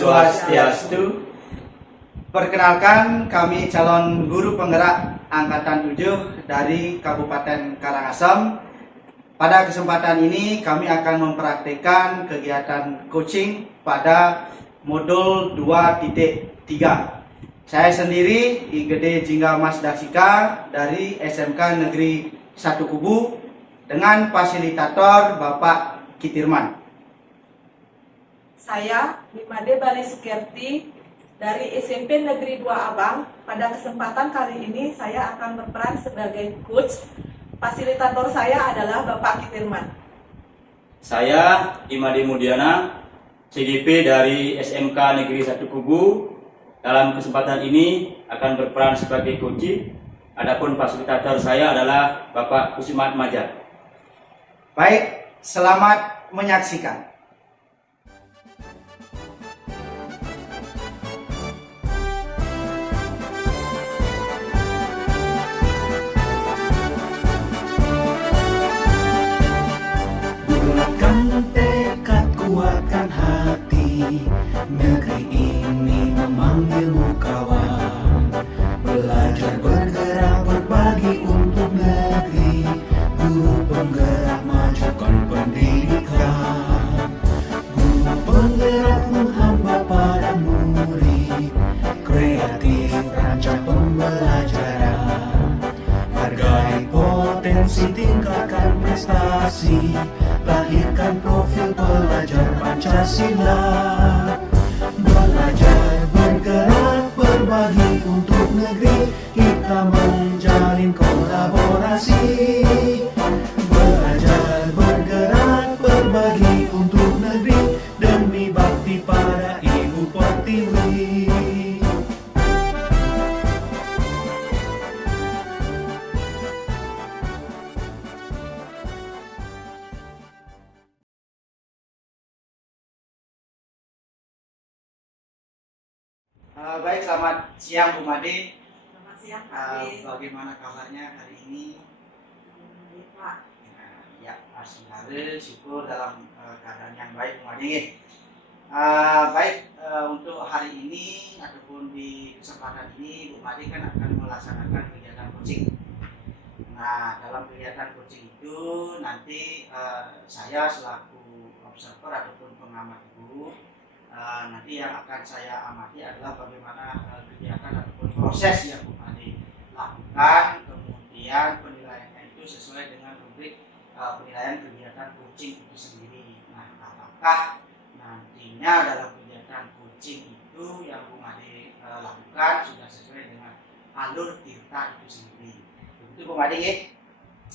Swastiastu. Perkenalkan, kami calon guru penggerak Angkatan 7 dari Kabupaten Karangasem. Pada kesempatan ini kami akan mempraktikkan kegiatan coaching pada modul 2.3. Saya sendiri IGD Jingga Mas Dasika dari SMK Negeri 1 Kubu dengan fasilitator Bapak Kitirman. Saya Mimade Bani Sukerti dari SMP Negeri 2 Abang. Pada kesempatan kali ini saya akan berperan sebagai coach. Fasilitator saya adalah Bapak Kitirman. Saya Imade Mudiana, CGP dari SMK Negeri 1 Kubu. Dalam kesempatan ini akan berperan sebagai coach. Adapun fasilitator saya adalah Bapak Kusimat Majar. Baik, selamat menyaksikan. Kuatkan hati, negeri ini memanggilmu kawan. Belajar bergerak berbagi untuk negeri, guru penggerak majukan pendidikan. Guru penggerak menghamba pada murid, kreatif rancang pembelajaran. Hargai potensi, tingkatkan prestasi, lahirkan profil pelajar Pancasila. Belajar bergerak berbagi untuk negeri, kita menjalin kolaborasi. Belajar bergerak berbagi untuk negeri, demi bakti pada Ibu Pertiwi. Baik, selamat siang Bu Made. Selamat siang, Pak. Bagaimana kabarnya hari ini? Pak. Ya, Alhamdulillah, syukur dalam keadaan yang baik Bu Made. Baik, untuk hari ini ataupun di kesempatan ini Bu Made kan akan melaksanakan kegiatan coaching. Nah, dalam kegiatan coaching itu nanti saya selaku observer ataupun pengamat guru, nanti yang akan saya amati adalah bagaimana kegiatan ataupun proses yang Bu Made lakukan, kemudian penilaiannya itu sesuai dengan rubrik penilaian kegiatan coaching itu sendiri. Nah, apakah nantinya dalam kegiatan coaching itu yang Bu Made lakukan sudah sesuai dengan alur tirta itu sendiri. Itu Bu Made ya.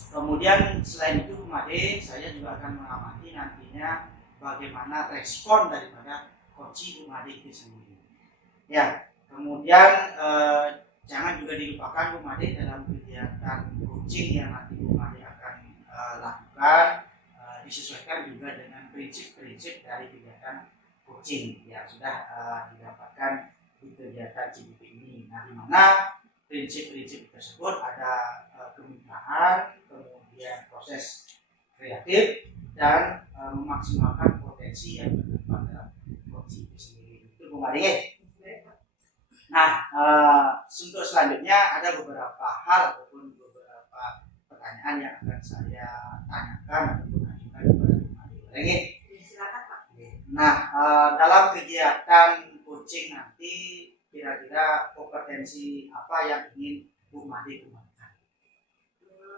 Kemudian selain itu Bu Made, saya juga akan mengamati nantinya bagaimana respon daripada coaching Bu Made itu sendiri. Ya, kemudian jangan juga dilupakan Bu Made dalam kegiatan coaching yang nanti Bu Made akan lakukan, disesuaikan juga dengan prinsip-prinsip dari kegiatan coaching yang sudah didapatkan di kegiatan CBP ini. Nah, di mana prinsip-prinsip tersebut ada kemitraan, kemudian proses kreatif, dan memaksimalkan potensi yang terdapat dalam coaching itu sendiri. Itu Bu Made. Nah, untuk selanjutnya ada beberapa hal ataupun beberapa pertanyaan yang akan saya tanyakan ataupun ajukan kepada Bu Made. Silakan, Pak. Nah, dalam kegiatan coaching nanti kira-kira kompetensi apa yang ingin Bu Made gunakan?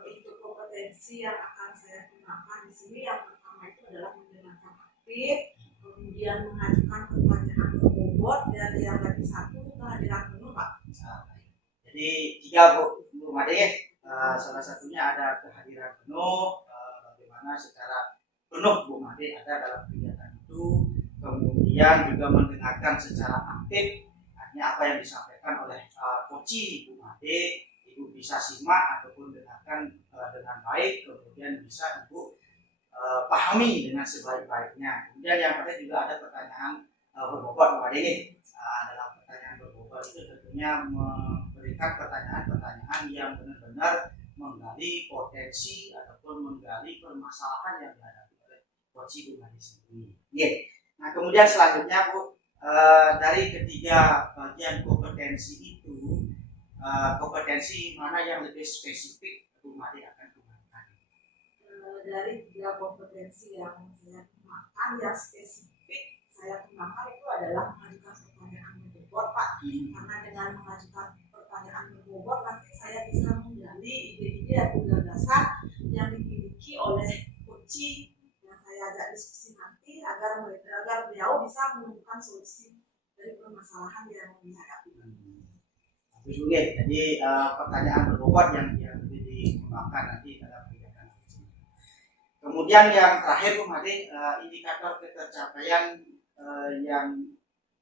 Itu kompetensi yang akan saya gunakan di sini yang pertama itu adalah mendengarkan aktif, kemudian mengajukan pertanyaan ke bobot, dan yang lagi satu kehadiran penuh, Pak. Jadi 3 Bu Made, salah satunya ada kehadiran penuh, bagaimana secara penuh Bu Made ada dalam kegiatan itu, kemudian juga mendengarkan secara aktif artinya apa yang disampaikan oleh coach Bu Made, Ibu bisa simak ataupun dengarkan dengan baik, kemudian bisa Ibu pahami dengan sebaik-baiknya. Kemudian yang kedua juga ada pertanyaan berbobot Bu Made. Dalam pertanyaan berbobot itu tentunya memberikan pertanyaan-pertanyaan yang benar-benar menggali potensi ataupun menggali permasalahan yang dihadapi oleh coach Bu Made sendiri. Nah, kemudian selanjutnya Bu, dari ketiga bagian kompetensi itu, kompetensi mana yang lebih spesifik Bu Made akan gunakan? Dari tiga kompetensi yang saya gunakan, yang spesifik saya gunakan itu adalah mengajukan pertanyaan berbobot, Pak. Karena dengan mengajukan pertanyaan berbobot nanti saya bisa menggali ide-ide atau gagasan yang dimiliki oleh coach yang saya ajak diskusi nanti agar beliau bisa menemukan solusi dari permasalahan yang dihadapi. Bagus Bu. Jadi pertanyaan berbobot yang lebih dikembangkan nanti dalam kegiatan. Kemudian yang terakhir Bu Made, indikator ketercapaian yang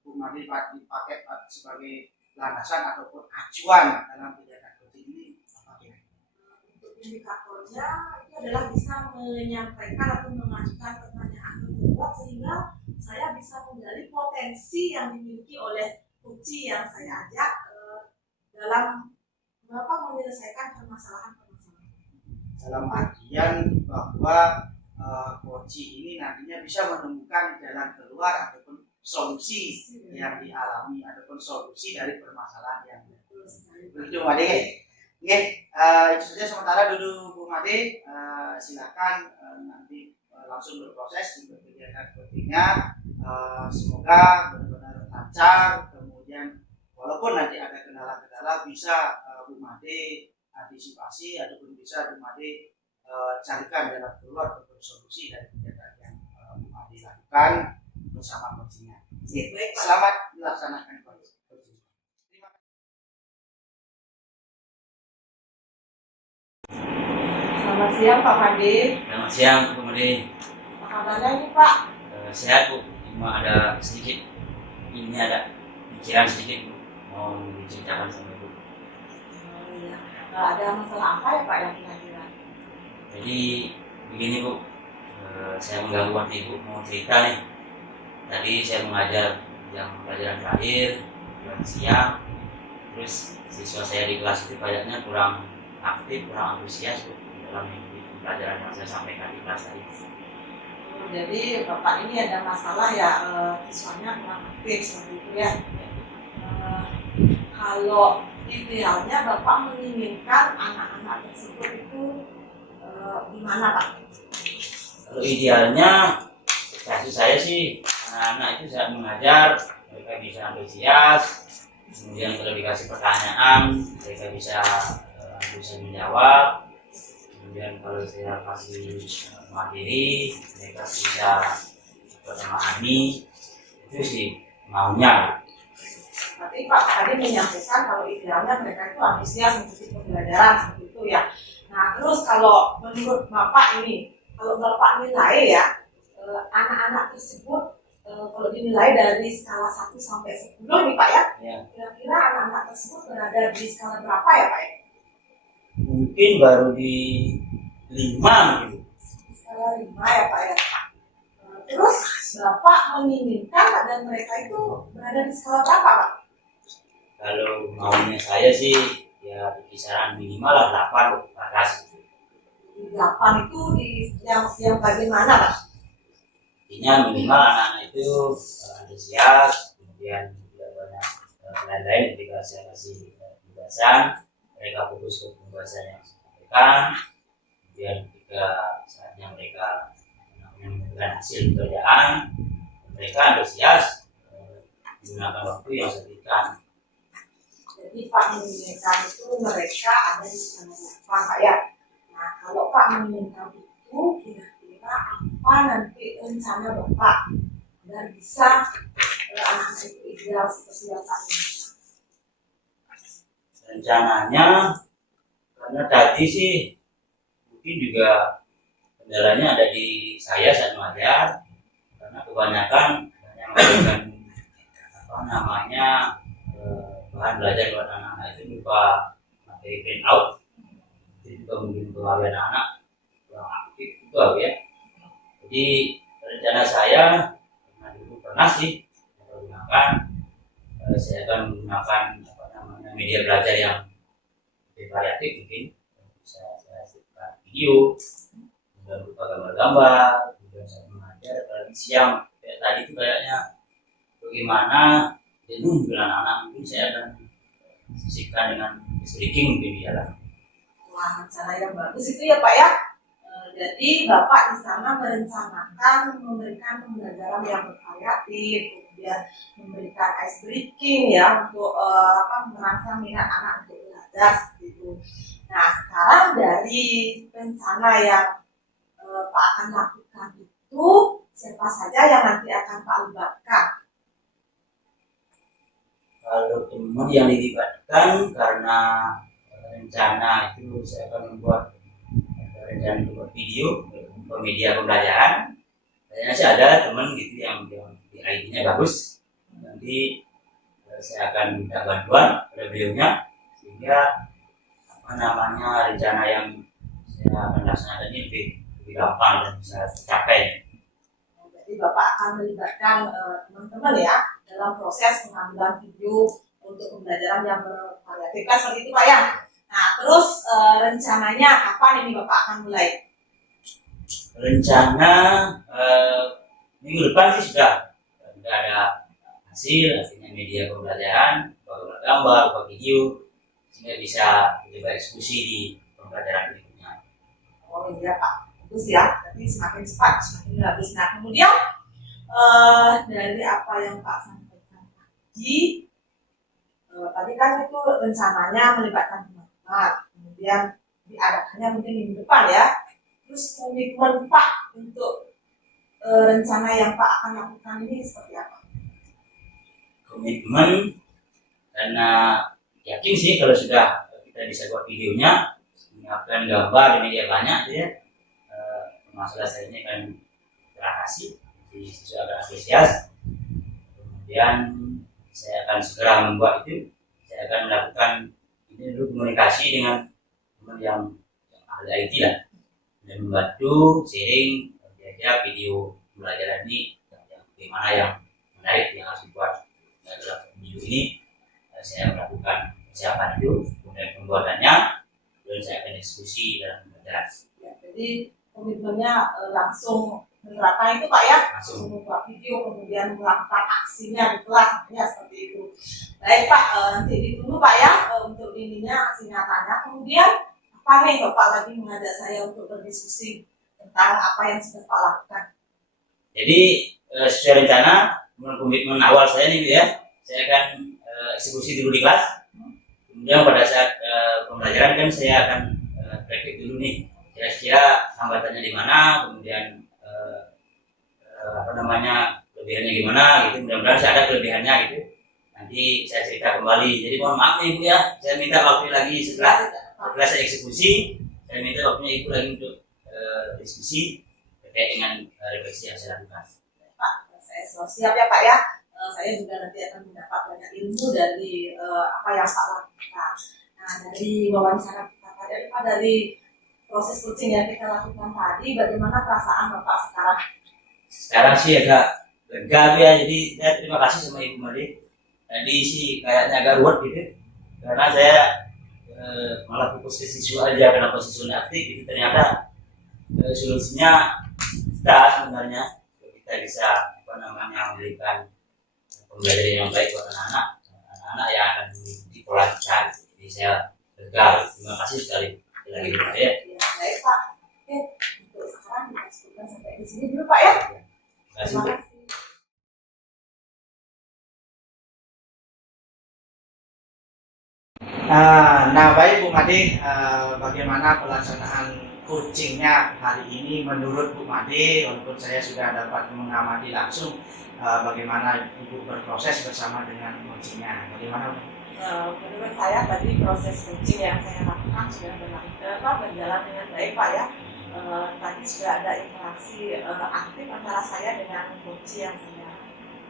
Bu Made dipakai sebagai landasan ataupun acuan dalam kegiatan coaching ini apa kira? Untuk indikatornya itu adalah bisa menyampaikan atau mengajukan pertanyaan berbobot sehingga saya bisa menggali potensi yang dimiliki oleh coach yang saya ajak dalam menyelesaikan permasalahan-permasalahan. Dalam artian bahwa coach ini nantinya bisa menemukan jalan keluar ataupun solusi yang dialami ataupun solusi dari permasalahan yang begitu Bu Made. Oke, itu saja sementara dulu Bu Made. Silakan nanti langsung berproses untuk kegiatan coachingnya. Semoga benar-benar lancar. Kemudian walaupun nanti ada kendala-kendala bisa Bu Made antisipasi ataupun bisa Bu Made carikan jalan keluar ataupun solusi dari kegiatan yang Bu Made lakukan bersama coachingnya. Selamat melaksanakan coaching. Selamat siang Pak Made. Selamat siang Bu Made. Apa kabarnya nih Pak? Sehat Bu, cuma ada sedikit ini ada pikiran sedikit Bu, mau diceritakan sama Ibu. Iya. Ada masalah apa ya Pak yang kira-kira? Jadi begini Bu, saya mengganggu waktu Ibu mau cerita nih. Tadi saya mengajar yang pelajaran terakhir bulan siang, terus siswa saya di kelas itu kayaknya kurang aktif, kurang antusias Bu, dalam mengikuti pelajaran yang saya sampaikan di kelas tadi. Jadi Bapak ini ada masalah ya, siswanya kurang aktif seperti itu ya. Kalau idealnya Bapak menginginkan anak-anak tersebut itu gimana Pak? Kalau idealnya kasus saya sih anak-anak itu saat mengajar mereka bisa antusias, kemudian kalau dikasih pertanyaan mereka bisa menjawab, kemudian kalau saya kasih materi mereka bisa memahami, itu sih maunya. Tapi Pak tadi menyampaikan kalau idealnya mereka itu antusias mengikuti pembelajaran seperti itu ya. Nah terus kalau menurut Bapak ini, kalau Bapak nilai ya anak-anak tersebut kalau dinilai dari skala 1 sampai 10 nih Pak ya, kira-kira anak-anak tersebut berada di skala berapa ya Pak ya? Mungkin baru di 5 gitu. Skala 5 ya Pak ya. Terus Bapak menginginkan dan mereka itu berada di skala berapa Pak? Kalau maunya saya sih ya di kisaran minimal lah 8 batas. Di 8 itu di yang bagaimana Pak? Intinya minimal anak-anak itu antusias, kemudian tidak banyak lain-lain ketika saya kasih pembahasan, mereka fokus ke pembahasan yang saya sampaikan, kemudian ketika saatnya mereka menentukan hasil pekerjaan, mereka antusias menggunakan waktu yang saya berikan. Jadi Pak menginginkan itu mereka ada di skala 8 Pak ya. Nah kalau Pak menginginkan itu kira-kira apa nanti rencana Bapak agar bisa anak-anak itu ideal seperti yang Pak inginkan? Rencananya karena tadi sih mungkin juga kendalanya ada di saya saat mengajar, karena kebanyakan yang memberikan bahan belajar buat anak-anak itu berupa materi print out, itu juga mungkin pengawasan anak kurang aktif itu ya. Jadi rencana saya karena dulu pernah sih menggunakan saya akan menggunakan media belajar yang lebih variatif, mungkin saya siapkan video dan berupa gambar-gambar, kemudian saya mengajar siang kayak tadi itu kayaknya bagaimana jenuh dengan anak-anak, mungkin saya akan sisihkan dengan speaking mungkin di dalam. Wah, rencana yang bagus itu ya Pak ya. Jadi Bapak di sana merencanakan memberikan pembelajaran yang bervariatif, kemudian memberikan ice breaking ya untuk merangsang minat anak untuk belajar seperti itu. Nah, sekarang dari rencana yang Pak akan lakukan itu, siapa saja yang nanti akan Pak libatkan? Kalau teman yang dilibatkan, karena rencana itu saya akan membuat rencana membuat video media pembelajaran. Kayaknya sih ada teman gitu yang ID-nya bagus. Nanti saya akan minta bantuan pada beliaunya sehingga rencana yang saya akan laksanakan ini lebih gampang dan bisa tercapai. Jadi Bapak akan melibatkan teman-teman ya dalam proses pengambilan video untuk pembelajaran yang bervariatif kan seperti itu Pak ya. Nah terus rencananya kapan ini Bapak akan mulai? Rencana minggu depan sih sudah ada hasilnya media pembelajaran, berupa gambar, berupa video, sehingga bisa lebih diskusi di pembelajaran berikutnya. Oh iya Pak, bagus ya. Jadi semakin cepat semakin bagus. Nah kemudian dari apa yang Pak sampaikan tadi kan itu rencananya melibatkan teman-teman, kemudian diadakannya mungkin minggu depan ya. Terus komitmen Pak untuk rencana yang Pak akan lakukan ini seperti apa? Komitmen karena yakin sih kalau sudah kita bisa buat videonya, menyiapkan gambar di media banyak ya, masalah saya ini akan teratasi, jadi siswa akan antusias. Kemudian saya akan segera membuat itu, saya akan melakukan ini dulu komunikasi dengan teman yang ahli IT lah, dan membantu sharing dia video pembelajaran ini yang bagaimana yang menarik yang harus dibuat dalam video ini. Saya melakukan persiapan itu, kemudian pembuatannya, dan saya akan diskusi dalam pembelajaran. Ya, jadi komitmennya langsung menerapkan itu Pak ya, Langsung membuat video kemudian melakukan aksinya di kelas ya seperti itu. Baik Pak, nanti ditunggu Pak ya untuk ininya aksi nyatanya. Kemudian apa nih Bapak lagi mengajak saya untuk berdiskusi tentang apa yang sudah Pak lakukan? Jadi sesuai rencana, menurut komitmen awal saya nih ya, saya akan eksekusi dulu di kelas. Kemudian pada saat pembelajaran kan saya akan praktik dulu nih, kira-kira hambatannya di mana, kemudian kelebihannya gimana gitu. Mudah-mudahan saya ada kelebihannya gitu. Nanti saya cerita kembali. Jadi mohon maaf nih Ibu ya, saya minta waktu lagi setelah saya eksekusi, saya minta waktunya Ibu lagi untuk diskusi terkait dengan refleksi yang saya lakukan. Pak, saya selalu siap ya Pak ya. Saya juga nanti akan mendapat banyak ilmu dari apa yang Pak lakukan. Nah, dari wawancara kita tadi, Pak, dari proses coaching yang kita lakukan tadi, bagaimana perasaan Bapak sekarang? Sekarang sih agak lega ya, jadi saya terima kasih sama Ibu Made. Tadi sih kayaknya agak ruwet gitu, karena saya malah fokus ke siswa aja, kenapa siswanya aktif gitu. Ternyata solusinya kita sebenarnya kita bisa memberikan pembelajaran yang baik buat anak-anak yang akan mengikuti pola kita. Jadi saya lega, terima kasih sekali lagi Pak ya. Baik Pak. Oke, untuk sekarang kita cukupkan sampai di sini dulu Pak ya. Terima kasih. Terima kasih. Nah baik Bu Made, bagaimana pelaksanaan coachingnya hari ini menurut Bu Made? Walaupun saya sudah dapat mengamati langsung bagaimana Ibu berproses bersama dengan coachingnya, bagaimana? Menurut saya tadi proses coaching yang saya lakukan sudah berjalan dengan baik Pak ya. Tadi sudah ada interaksi aktif antara saya dengan coach yang saya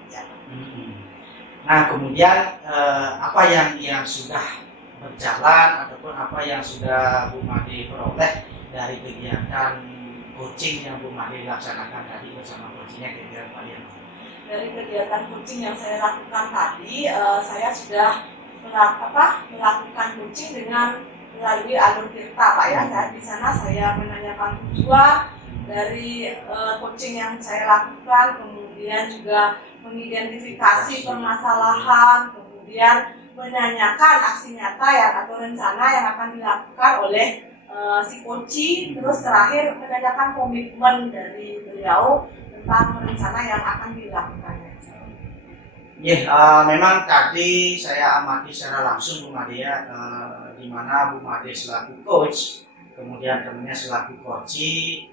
kerjakan. Nah kemudian apa yang sudah berjalan ataupun apa yang sudah Bu Made peroleh dari kegiatan coaching yang Bu Made laksanakan tadi bersama coachingnya, kegiatan kalian? Dari kegiatan coaching yang saya lakukan tadi, saya sudah melakukan coaching dengan melalui alur Tirta Pak ya. Di sana saya menanyakan tujuan dari coaching yang saya lakukan, kemudian juga mengidentifikasi permasalahan, kemudian menanyakan aksi nyata yang atau rencana yang akan dilakukan oleh si Koci, terus terakhir menanyakan komitmen dari beliau tentang rencana yang akan dilakukannya. Memang tadi saya amati secara langsung Bu Made ya, di mana Bu Made selaku coach, kemudian temannya selaku Koci,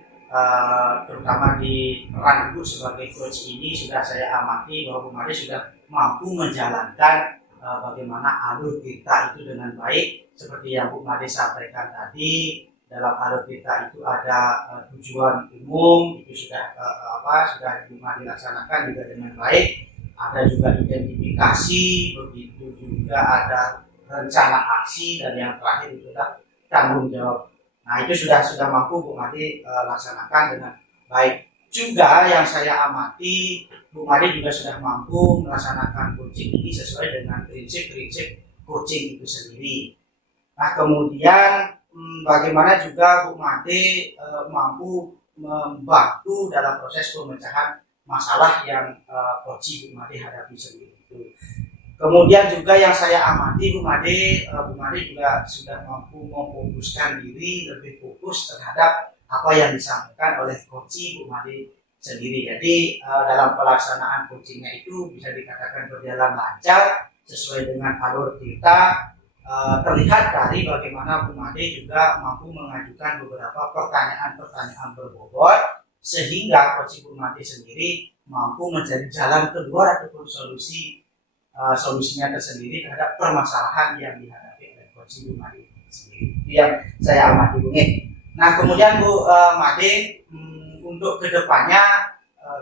terutama di peran Ibu sebagai coach ini sudah saya amati bahwa Bu Made sudah mampu menjalankan bagaimana alur kita itu dengan baik. Seperti yang Bu Made sampaikan tadi, dalam alur kita itu ada tujuan umum, itu sudah Bu Made laksanakan juga dengan baik. Ada juga identifikasi, begitu juga ada rencana aksi, dan yang terakhir itu adalah tanggung jawab. Nah, itu sudah mampu Bu Made laksanakan dengan baik. Juga yang saya amati, Bu Made juga sudah mampu melaksanakan coaching ini sesuai dengan prinsip-prinsip coaching itu sendiri. Nah, kemudian bagaimana juga Bu Made mampu membantu dalam proses pemecahan masalah yang coaching Bu Made hadapi sendiri itu. Kemudian juga yang saya amati Bu Made juga sudah mampu memfokuskan diri, lebih fokus terhadap apa yang disampaikan oleh coaching Bu Made sendiri. Jadi dalam pelaksanaan coachingnya itu bisa dikatakan berjalan lancar sesuai dengan alur kita. Terlihat dari bagaimana Bu Made juga mampu mengajukan beberapa pertanyaan-pertanyaan berbobot, sehingga coaching Bu Made sendiri mampu mencari jalan keluar ataupun solusinya tersendiri terhadap permasalahan yang dihadapi oleh coaching Bu Made sendiri. Itu yang saya amati Bu. Nah, kemudian Bu Made, untuk kedepannya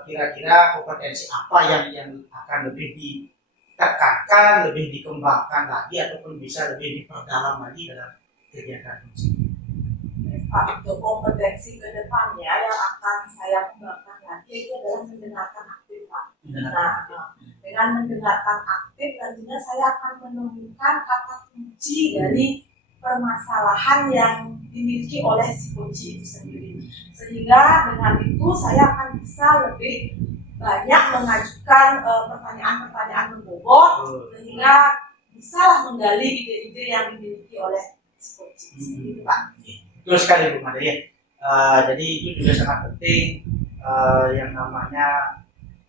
kira-kira kompetensi apa yang akan lebih ditekankan, lebih dikembangkan lagi, ataupun bisa lebih diperdalam lagi dalam kegiatan coaching? Pak, untuk kompetensi ke depannya yang akan saya kembangkan lagi itu adalah mendengarkan aktif, Pak. Nah, dengan mendengarkan aktif nantinya saya akan menemukan kata kunci dari permasalahan yang dimiliki oleh si kunci itu sendiri. Sehingga dengan itu saya akan bisa lebih banyak mengajukan pertanyaan-pertanyaan berbobot, sehingga bisalah menggali ide-ide yang dimiliki oleh si kunci itu sendiri, Pak. Betul sekali Bu Made ya. Jadi itu juga sangat penting, yang namanya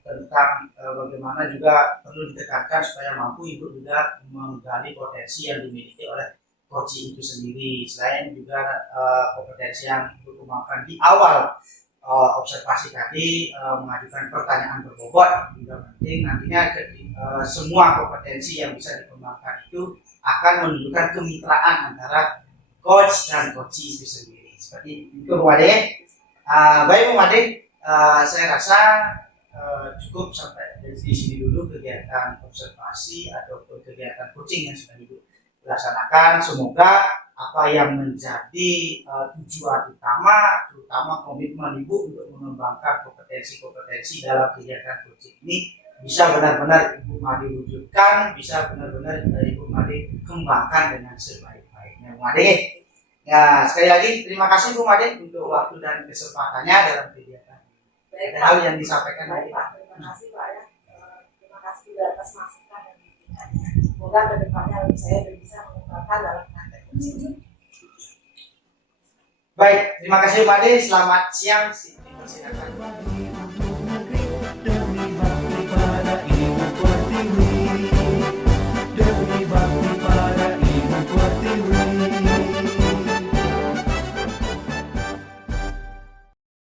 tentang bagaimana juga perlu ditekankan supaya mampu Ibu juga menggali potensi yang dimiliki oleh coaching itu sendiri. Selain juga kompetensi yang Ibu kembangkan di awal observasi tadi, mengajukan pertanyaan berbobot juga penting. Nantinya semua kompetensi yang bisa dikembangkan itu akan menunjukkan kemitraan antara coach dan coaching itu sendiri. Seperti itu Bu Made. Baik Bu Made, saya rasa cukup sampai di sini dulu kegiatan observasi ataupun kegiatan coaching yang sudah dilaksanakan. Semoga apa yang menjadi tujuan utama, terutama komitmen Ibu untuk mengembangkan kompetensi-kompetensi dalam kegiatan coaching ini bisa benar-benar Ibu Made wujudkan, bisa benar-benar Ibu Made kembangkan dengan sebaik-baiknya Bu Made. Ya, sekali lagi terima kasih Bu Made untuk waktu dan kesempatannya dalam kegiatan. Ada hal yang disampaikan lagi Pak. Terima kasih Pak ya. Terima kasih juga atas masukan dan bimbingannya. Semoga kedepannya saya bisa mengembangkan dalam praktek coaching. Baik, terima kasih Bu Made. Selamat siang. Silakan.